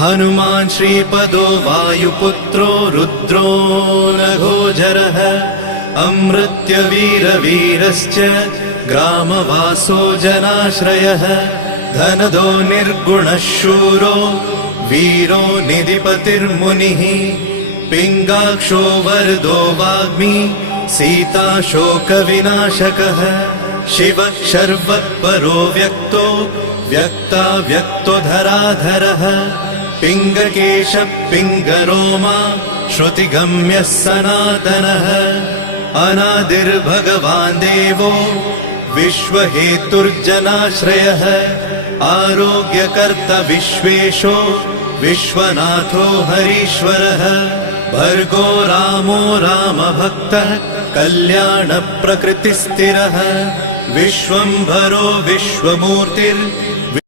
हनुमान् श्रीपदो वायुपुत्रो रुद्रो नघोजरः अमृत्यवीरवीरश्च ग्रामवासो जनाश्रयः धनदो निर्गुणः शूरो वीरो निधिपतिर्मुनिः पिङ्गाक्षो वरदो वाग्मी सीताशोकविनाशकः शिवः शर्वत्परो व्यक्तो व्यक्तो धराधरः पिङ्गकेशः पिङ्गरोमा श्रुतिगम्यः सनातनः अनादिर्भगवान् देवो विश्वहेतुर्जनाश्रयः आरोग्यकर्ता विश्वेशो विश्वनाथो हरीश्वरः भर्गो रामो रामभक्तः कल्याणप्रकृतिस्थिरः विश्वम्भरो विश्वमूर्तिर्विश्वरूपो